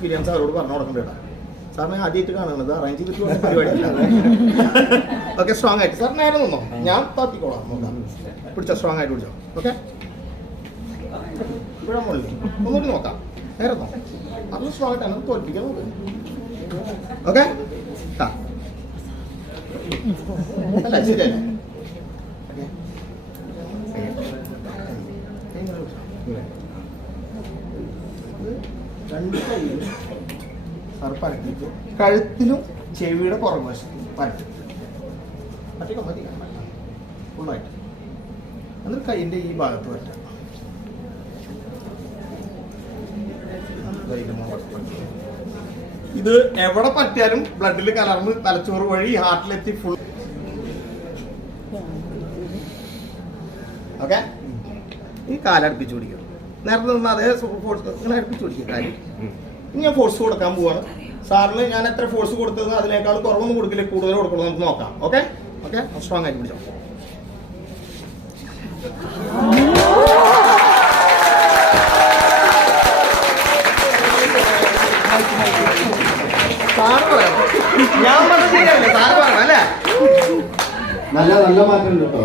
Experience അവരോട് പറഞ്ഞു കൊടുക്കേണ്ടതാണ്. സാറിനെ ആദ്യമായിട്ട് കാണുന്നത് അറേഞ്ച് ചെയ്തിട്ട് പരിപാടി. ഓക്കെ, സ്ട്രോങ് ആയിട്ട് സാർ നേരെ നിന്നോ, ഞാൻ താത്തിക്കോളാം. നോക്കാം, പിടിച്ചോ, സ്ട്രോങ് ആയിട്ട് പിടിച്ചോ. ഓക്കെ, ഇവിടെ മുകളിൽ ഒന്നുകൂടി നോക്കാം, നേരെ നോക്കാം. അത് സ്ട്രോങ് ആയിട്ടാണ് തോൽപ്പിക്കാൻ നോക്കുക. ഓക്കെ, അല്ല ശരിയല്ലേ? രണ്ട് കൈയിലും സാർ പരത്തിയിട്ട് കഴുത്തിലും ചെവിയുടെ പുറകുവശത്തും പരത്തി പറ്റിക്കോ, മതി ഫുള്ളായിട്ട്. എന്നിട്ട് കൈയിൻ്റെ ഈ ഭാഗത്ത് പറ്റാം. ഇത് എവിടെ പറ്റിയാലും ബ്ലഡിൽ കലർന്ന് തലച്ചോറ് വഴി ഹാർട്ടിലെത്തി ഫുൾ. ഓക്കെ, ഈ കാലടുപ്പിച്ച് പിടിക്കുക. നേരത്തെ നിന്ന് അതേ ഫോഴ്സ് ഇങ്ങനെ അടുപ്പിച്ച് പിടിക്കുക കാര്യം. ഇനി ഞാൻ ഫോഴ്സ് കൊടുക്കാൻ പോവാണ്. സാറിന് ഞാൻ എത്ര ഫോഴ്സ് കൊടുത്തത് അതിനേക്കാൾ കുറവൊന്നും കൊടുക്കില്ല, കൂടുതൽ കൊടുക്കണം, നമുക്ക് നോക്കാം. ഓക്കെ ഓക്കെ, സ്ട്രോങ് ആയിട്ട് പിടിച്ചോ. സാറ് പറയാം, ഞാൻ പറഞ്ഞത് ശരിയല്ലേ? സാറ് പറയണം അല്ലേ? നല്ല നല്ല മാറ്റം കേട്ടോ.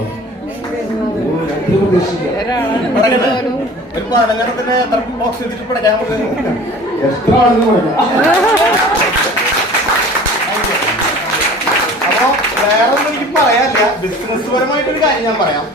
ഒരു പഠനത്തിന് എത്ര ബോക്സ് വെച്ചിട്ട് പഠിക്കാൻ നമുക്ക് എത്ര ആണെന്ന് പറയാം. അപ്പൊ വേറെ ഒന്നും എനിക്ക് പറയാനില്ല. ബിസിനസ് പരമായിട്ടൊരു കാര്യം ഞാൻ പറയാം.